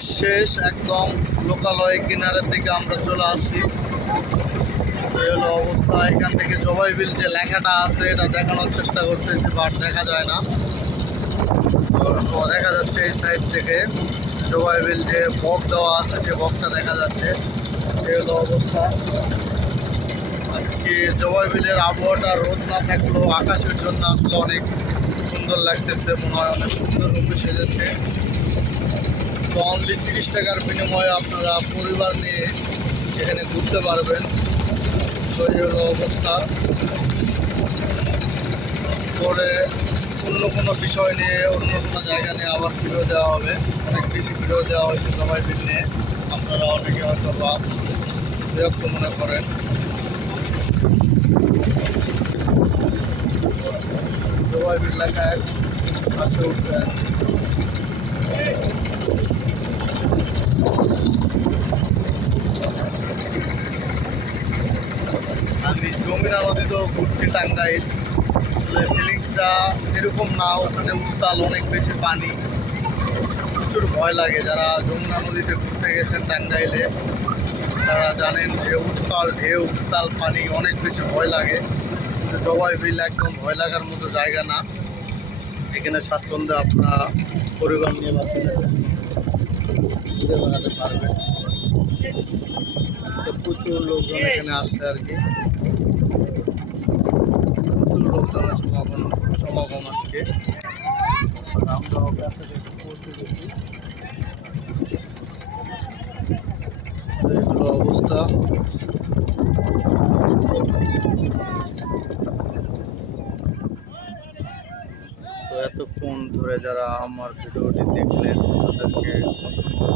শেষ একদম লোকালয় কিনারের দিকে আমরা চলে আসি। হলো অবস্থা। এখান থেকে জবাই বিল যে লেখাটা আছে, এটা দেখানোর চেষ্টা করতেছি, বাট দেখা যায় না। তো দেখা যাচ্ছে এই সাইড থেকে জবাই বিল যে বক দেওয়া আছে, সে বকটা দেখা যাচ্ছে। এই হলো অবস্থা। আজকে জবাই বিলের আবহাওয়াটা রোদ না থাকলেও আকাশের জন্য আসলে অনেক সুন্দর লাগতেছে, মনে হয় অনেক সুন্দর রূপে সেজেছে। অনলি তিরিশ টাকার বিনিময়ে আপনারা পরিবার নিয়ে এখানে ঘুরতে পারবেন। তো এই হলো অবস্থা। পরে অন্য কোনো বিষয় নিয়ে, অন্য কোনো জায়গা নিয়ে আবার ভিডিও দেওয়া হবে। অনেক বেশি ভিডিও দেওয়া হয়েছে সবাই বিল নিয়ে আপনারা অনেকে হয়তো বা বিরক্ত মনে করেন। সবাই বিল লেখায় কাছে উঠবেন। যমুনা নদীতেও ঘুরছি টাঙ্গাইল, আসলে ফিলিংসটা এরকম না, ওখানে উত্তাল, অনেক বেশি পানি। প্রচুর ভয় লাগে যারা যমুনা নদীতে ঘুরতে গেছেন টাঙ্গাইলে। তারা জানেন যে উত্তাল ঢেউ, উত্তাল পানি, অনেক বেশি ভয় লাগে। জবাই বিল একদম ভয় লাগার মতো জায়গা না। এখানে স্বাচ্ছন্দ্যে আপনারা পরিবার নিয়ে বাচ্চাদের পারবেন। প্রচুর লোকজন এখানে আসছে আর কি প্রচুর লোকজনের সমাগম সমাগম আজকে আর আমরাও কাছাকাছি পৌঁছে গেছি তো এই হলো অবস্থা তো এতক্ষণ ধরে যারা আমার ভিডিওটি দেখলেন তাদেরকে অসংখ্য ধন্যবাদ